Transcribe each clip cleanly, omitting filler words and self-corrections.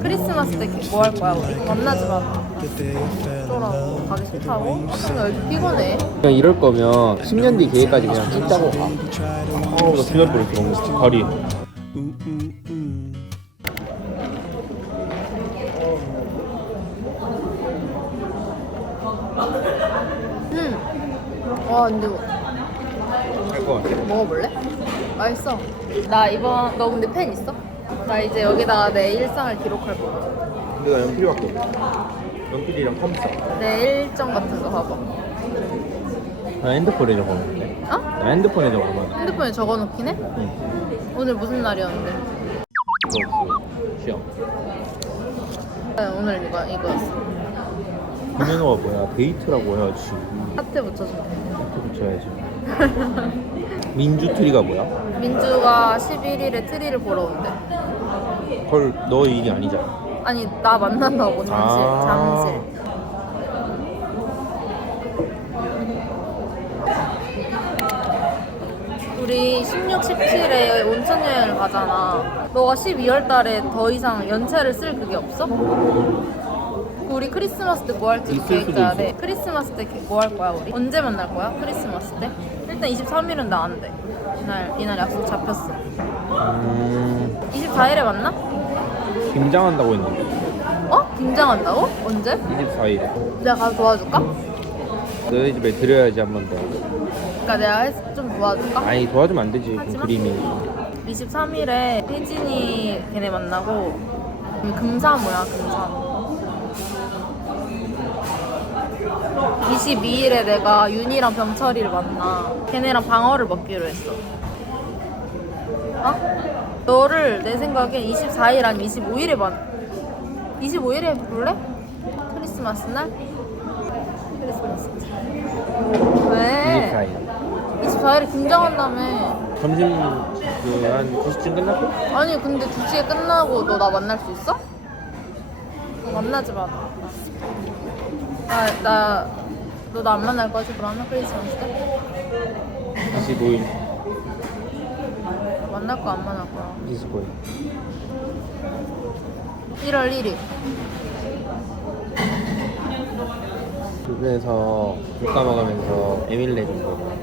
크리스마스 때 뭐 할 거야 우리? 만나지 마. 어쩌라고 가기 싫다고? 나 요즘 피곤해. 그냥 이럴 거면 10년 뒤 계획까지 그냥 쭉 짜고 가. 나 주말 버렸어 너무 다리. 와 근데 할거 같아. 먹어볼래? 맛있어. 나 이번 너 근데 펜 있어? 나 이제 여기다가 내 일상을 기록할 거야. 근데 나 연필밖에 없어. 연필이랑 컴퓨터. 내 일정 같은 거 봐봐. 나 핸드폰에 적어놓는데. 어? 나 핸드폰에 적어놓는데. 핸드폰에 적어놓긴 해? 응. 오늘 무슨 날이었는데? 시험. 오늘 이거였어. 김현호가 뭐야? 데이트라고 해야지. 하트 붙여줘. 붙여야지. 민주트리가 뭐야? 민주가 11일에 트리를 보러 온대. 헐, 너 일이 아니잖아. 아니 나 만난다고 잠실. 우리 16, 17에 온천 여행을 가잖아. 너가 12월 달에 더 이상 연차를 쓸 그게 없어? 우리 크리스마스 때 뭐 할지 있을 계획 수도 짜야 있어. 돼. 크리스마스 때 뭐 할 거야 우리? 언제 만날 거야? 크리스마스 때? 일단 23일은 나 안 돼. 이날 약속 잡혔어. 24일에 만나? 김장한다고 했는데. 어? 김장한다고? 언제? 24일에. 내가 가서 도와줄까? 너희 집에 드려야지 한 번 더. 그러니까 내가 좀 도와줄까? 아니 도와주면 안 되지. 그 하지마. 그림이. 23일에 혜진이 걔네 만나고 금사무야 금사무. 22일에 내가 윤이랑 병철이를 만나. 걔네랑 방어를 먹기로 했어. 어? 너를 내 생각엔 24일 아니면 25일에 25일에 볼래? 크리스마스 날? 크리스마스 날. 왜? 24일. 24일에 김장한다며. 점심 한 2시쯤 끝났고? 아니 근데 2시에 끝나고 너 나 만날 수 있어? 만나지 마. 너 나 안 만날 거지 그러면 크리스마스 때? 25일. 만날 거 안 만날 거야. 25일. 1월 1일. 그래서 물가 먹으면서 에밀레 좀 먹어.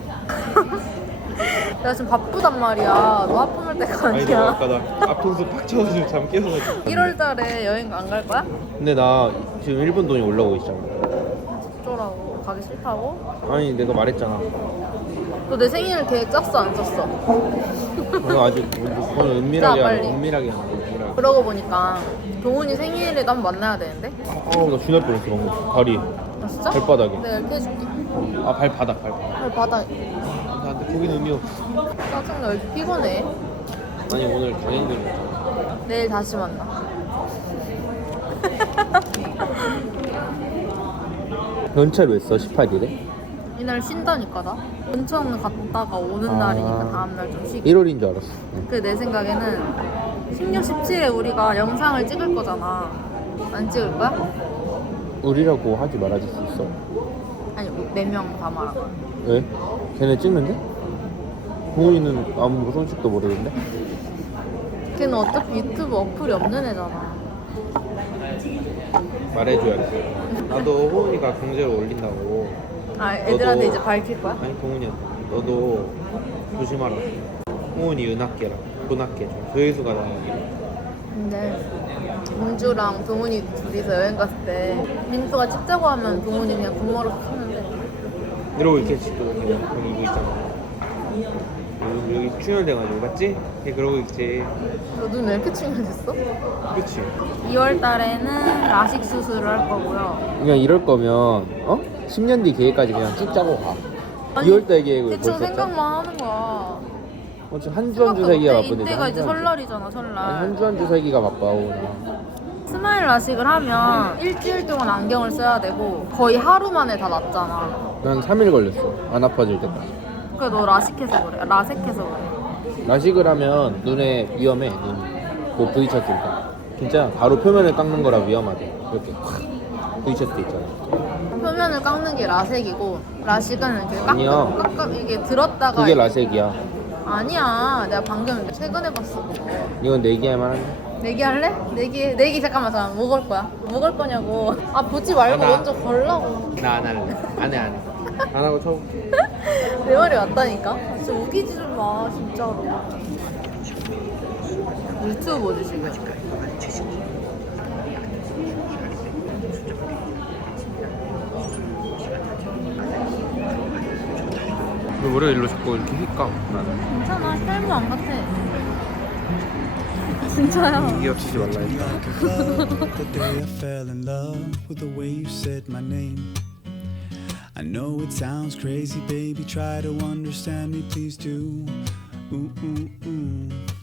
내가 지금 바쁘단 말이야. 너 하품할 때가 아니야. 아까 나 앞통수 팍 쳐가지고 잠 깨서가지고. 1월 달에 여행 안 갈 거야? 근데 나 지금 일본 돈이 올라오고 있잖아. 어쩌라고. 가기 싫다고? 아니 내가 말했잖아. 너 내 생일 계획 짰어 안 짰어? 그거 아직 그건 은밀하게 짜, 빨리. 하는 은밀하게 하는 거 은밀하게. 그러고 보니까 동훈이 생일에도 한번 만나야 되는데? 나 주날 뻔했어 방금. 다리 아 진짜? 발바닥에. 내가 이렇게 해줄게. 아 발바닥. 발 바닥. 나한테 거기는 의미 없어. 짜증나. 왜 이렇게 피곤해? 아니 오늘 강행군이었잖아. 내일 다시 만나. 연차를 왜 써? 18일에? 이날 쉰다니까 나. 온천 갔다가 오는 날이니까 다음날 좀 쉬고. 1월인 줄 알았어. 그 내 생각에는 16, 17에 우리가 영상을 찍을 거잖아. 안 찍을 거야? 우리라고 하지 말아줄 수 있어? 아니 4명 다 말아. 왜? 걔네 찍는데? 동훈이는 아무 소식도 모르는데? 걔는 어차피 유튜브 어플이 없는 애잖아. 말해줘야지. 나도 호은이가 강제로 올린다고. 아 애들한테 너도- 이제 밝힐 거야? 아니 동훈이한테 너도 조심하라. 호은이 은학계라 본학계 좀 조회수가 나가기로. 근데 민주랑 동훈이 둘이서 여행 갔을 때 민주가 찍자고 하면 동훈이 그냥 군머리 쳤는데 이러고 있겠지 또 걔는 여기 이거 있잖아. 여기 충혈돼가지고 맞지? 걔 그러고 있지. 너 눈 왜 이렇게 충혈됐어? 그치? 2월 달에는 라식 수술을 할 거고요. 그냥 이럴 거면 어? 10년 뒤 계획까지 그냥 쭉 짜고 가. 아니, 2월 달 계획을 대충 벌써 짜? 생각만 하는 거야. 어차피 한 주 한 주 살기가 바쁜데 이때가 이제 설날이잖아 설날. 한 주 한 주 살기가 바빠 오늘. 스마일 라식을 하면 일주일 동안 안경을 써야 되고 거의 하루 만에 다 낫잖아. 난 3일 걸렸어 안 아파질 때까지. 그래 너 라식해서 그래. 라섹해서 그래. 라식을 하면 눈에 위험해. 그 부딪혔을 때 진짜 바로 표면을 깎는 거라 위험하대. 이렇게 확 부딪혔을 때 있잖아. 표면을 깎는 게 라섹이고 라식은 이렇게 아니야. 이게 들었다가 그게 라섹이야. 아니야. 내가 방금 최근에 봤어. 이건 내기할 만한데. 내기할래? 내기 잠깐만 뭐 걸 거야? 뭐 걸 거냐고. 아 보지 말고 나. 먼저 걸라고. 나 안 할래. 안 해. 안 하고 쳐볼게. 내 말이 맞다니까. 진짜 우기지 좀 마 진짜로. 유튜브 뭐지 지금? 왜 월요일로 자꾸 이렇게 힐까? 나는 괜찮아 헬무 안 같아. 진짜야. 이게 없이지 말라 했다. The day I fell in love with the way you said my name. I know it sounds crazy, baby. Try to understand me, please do. Ooh, ooh, ooh.